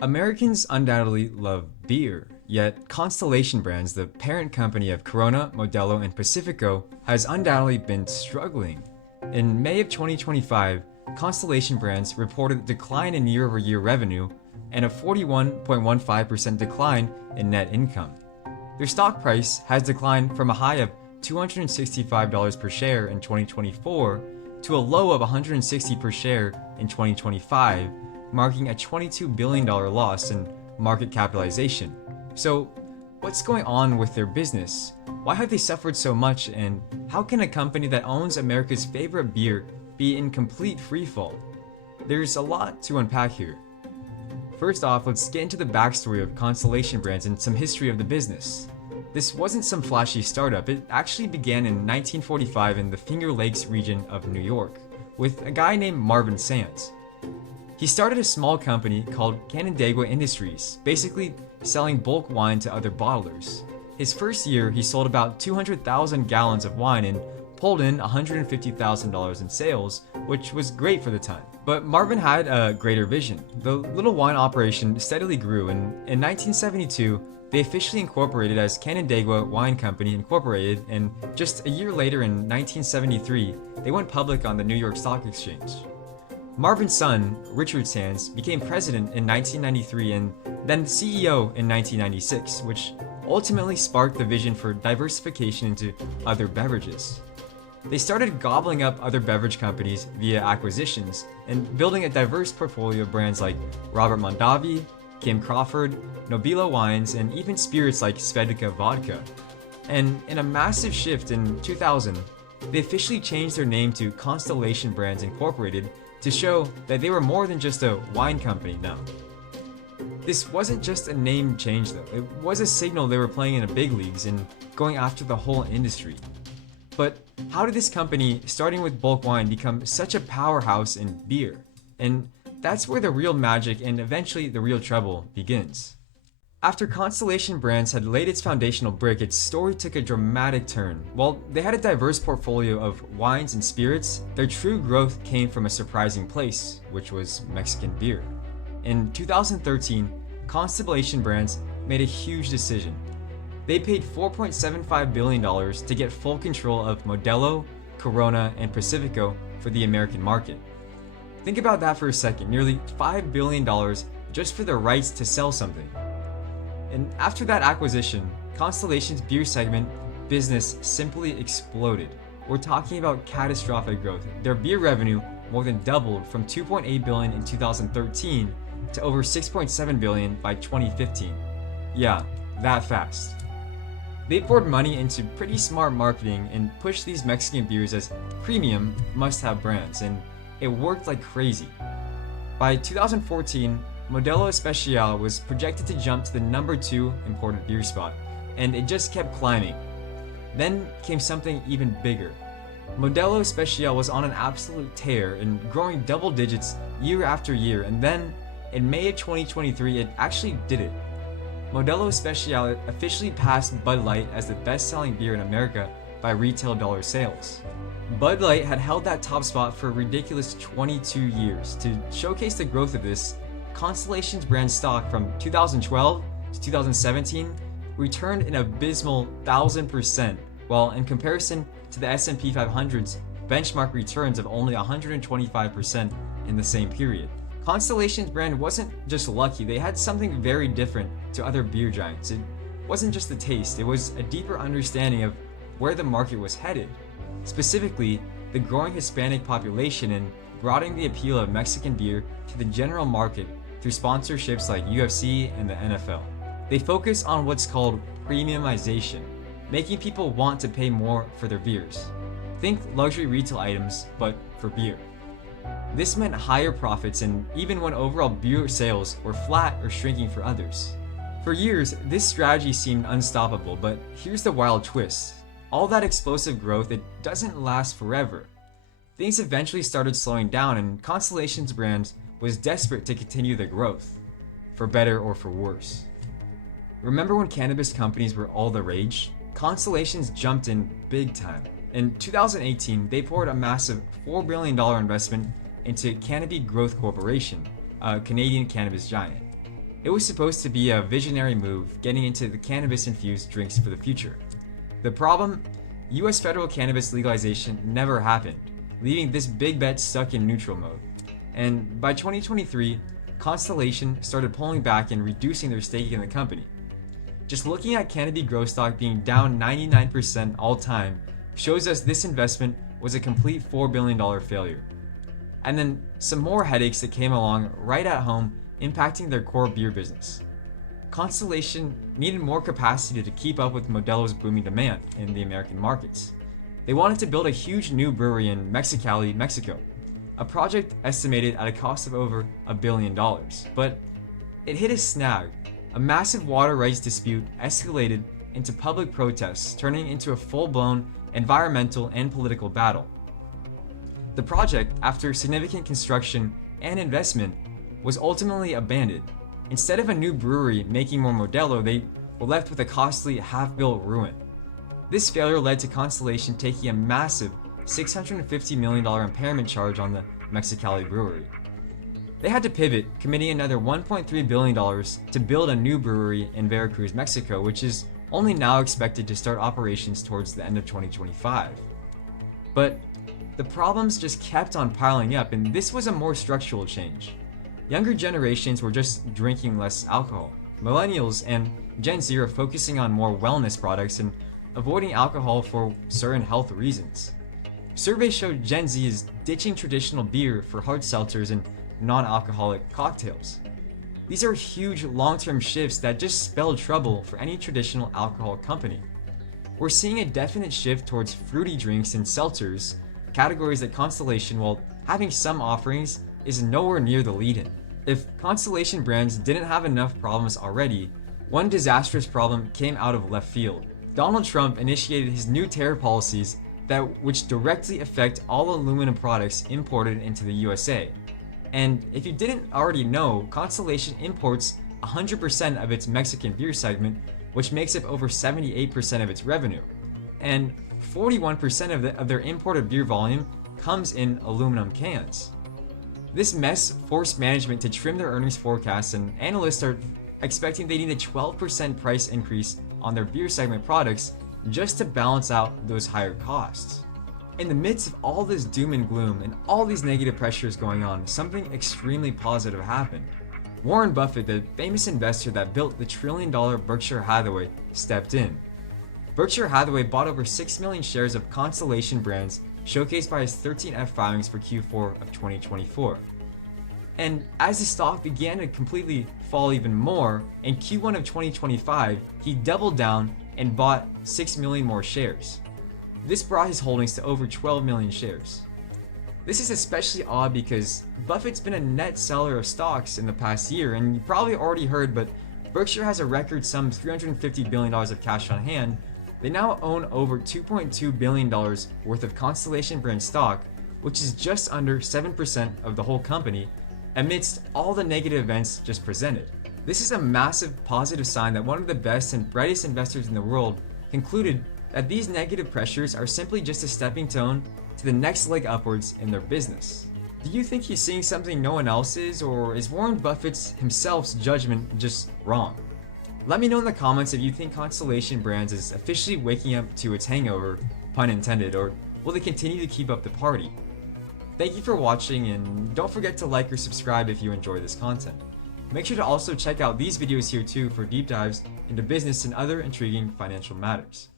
Americans undoubtedly love beer, yet Constellation Brands, the parent company of Corona, Modelo, and Pacifico, has undoubtedly been struggling. In May of 2025, Constellation Brands reported a decline in year-over-year revenue and a 41.15% decline in net income. Their stock price has declined from a high of $265 per share in 2024 to a low of $160 per share in 2025, marking a $22 billion loss in market capitalization. So, what's going on with their business? Why have they suffered so much, and how can a company that owns America's favorite beer be in complete freefall? There's a lot to unpack here. First off, let's get into the backstory of Constellation Brands and some history of the business. This wasn't some flashy startup. It actually began in 1945 in the Finger Lakes region of New York with a guy named Marvin Sands. He started a small company called Canandaigua Industries, basically selling bulk wine to other bottlers. His first year, he sold about 200,000 gallons of wine and pulled in $150,000 in sales, which was great for the time. But Marvin had a greater vision. The little wine operation steadily grew, and in 1972, they officially incorporated as Canandaigua Wine Company Incorporated, and just a year later in 1973, they went public on the New York Stock Exchange. Marvin's son, Richard Sands, became president in 1993 and then CEO in 1996, which ultimately sparked the vision for diversification into other beverages. They started gobbling up other beverage companies via acquisitions and building a diverse portfolio of brands like Robert Mondavi, Kim Crawford, Nobilo Wines, and even spirits like Svedka Vodka. And in a massive shift in 2000, they officially changed their name to Constellation Brands Incorporated to show that they were more than just a wine company now. This wasn't just a name change though, it was a signal they were playing in the big leagues and going after the whole industry. But how did this company, starting with bulk wine, become such a powerhouse in beer? And that's where the real magic and eventually the real trouble begins. After Constellation Brands had laid its foundational brick, its story took a dramatic turn. While they had a diverse portfolio of wines and spirits, their true growth came from a surprising place, which was Mexican beer. In 2013, Constellation Brands made a huge decision. They paid $4.75 billion to get full control of Modelo, Corona, and Pacifico for the American market. Think about that for a second, nearly $5 billion just for the rights to sell something. And after that acquisition, Constellation's beer segment business simply exploded. We're talking about catastrophic growth. Their beer revenue more than doubled from $2.8 billion in 2013 to over $6.7 billion by 2015. Yeah, that fast. They poured money into pretty smart marketing and pushed these Mexican beers as premium, must-have brands, and it worked like crazy. By 2014, Modelo Especial was projected to jump to the number 2 imported beer spot, and it just kept climbing. Then came something even bigger. Modelo Especial was on an absolute tear and growing double digits year after year, and then in May of 2023 it actually did it. Modelo Especial officially passed Bud Light as the best-selling beer in America by retail dollar sales. Bud Light had held that top spot for a ridiculous 22 years. To showcase the growth of this, Constellation's brand stock from 2012 to 2017 returned an abysmal 1,000%, while in comparison to the S&P 500's benchmark returns of only 125% in the same period. Constellation's brand wasn't just lucky, they had something very different to other beer giants. It wasn't just the taste, it was a deeper understanding of where the market was headed. Specifically, the growing Hispanic population and broadening the appeal of Mexican beer to the general market through sponsorships like UFC and the NFL. They focus on what's called premiumization, making people want to pay more for their beers. Think luxury retail items, but for beer. This meant higher profits and even when overall beer sales were flat or shrinking for others. For years, this strategy seemed unstoppable, but here's the wild twist. All that explosive growth, it doesn't last forever. Things eventually started slowing down and Constellation's brand was desperate to continue the growth, for better or for worse. Remember when cannabis companies were all the rage? Constellations jumped in big time. In 2018, they poured a massive $4 billion investment into Canopy Growth Corporation, a Canadian cannabis giant. It was supposed to be a visionary move getting into the cannabis-infused drinks for the future. The problem? US federal cannabis legalization never happened, leaving this big bet stuck in neutral mode. And by 2023, Constellation started pulling back and reducing their stake in the company. Just looking at Canopy Growth stock being down 99% all time shows us this investment was a complete $4 billion failure. And then some more headaches that came along right at home impacting their core beer business. Constellation needed more capacity to keep up with Modelo's booming demand in the American markets. They wanted to build a huge new brewery in Mexicali, Mexico, a project estimated at a cost of over $1 billion. But it hit a snag. A massive water rights dispute escalated into public protests, turning into a full-blown environmental and political battle. The project, after significant construction and investment, was ultimately abandoned. Instead of a new brewery making more Modelo, they were left with a costly half-built ruin. This failure led to Constellation taking a massive $650 million impairment charge on the Mexicali brewery. They had to pivot, committing another $1.3 billion to build a new brewery in Veracruz, Mexico, which is only now expected to start operations towards the end of 2025. But the problems just kept on piling up, and this was a more structural change. Younger generations were just drinking less alcohol. Millennials and Gen Z are focusing on more wellness products and avoiding alcohol for certain health reasons. Surveys showed Gen Z is ditching traditional beer for hard seltzers and non-alcoholic cocktails. These are huge long-term shifts that just spell trouble for any traditional alcohol company. We're seeing a definite shift towards fruity drinks and seltzers, categories that Constellation, while having some offerings, is nowhere near the lead-in. If Constellation Brands didn't have enough problems already, one disastrous problem came out of left field. Donald Trump initiated his new tariff policies which directly affect all aluminum products imported into the USA. And if you didn't already know, Constellation imports 100% of its Mexican beer segment, which makes up over 78% of its revenue. And 41% of their imported beer volume comes in aluminum cans. This mess forced management to trim their earnings forecasts, and analysts are expecting they need a 12% price increase on their beer segment products just to balance out those higher costs. In the midst of all this doom and gloom and all these negative pressures going on, something extremely positive happened. Warren Buffett, the famous investor that built the trillion-dollar Berkshire Hathaway, stepped in. Berkshire Hathaway bought over 6 million shares of Constellation Brands, showcased by his 13F filings for Q4 of 2024. And as the stock began to completely fall even more, in Q1 of 2025, he doubled down and bought 6 million more shares. This brought his holdings to over 12 million shares. This is especially odd because Buffett's been a net seller of stocks in the past year, and you probably already heard, but Berkshire has a record some $350 billion of cash on hand. They now own over $2.2 billion worth of Constellation Brand stock, which is just under 7% of the whole company, amidst all the negative events just presented. This is a massive positive sign that one of the best and brightest investors in the world concluded that these negative pressures are simply just a stepping stone to the next leg upwards in their business. Do you think he's seeing something no one else is, or is Warren Buffett's himself's judgment just wrong? Let me know in the comments if you think Constellation Brands is officially waking up to its hangover, pun intended, or will they continue to keep up the party? Thank you for watching, and don't forget to like or subscribe if you enjoy this content. Make sure to also check out these videos here too for deep dives into business and other intriguing financial matters.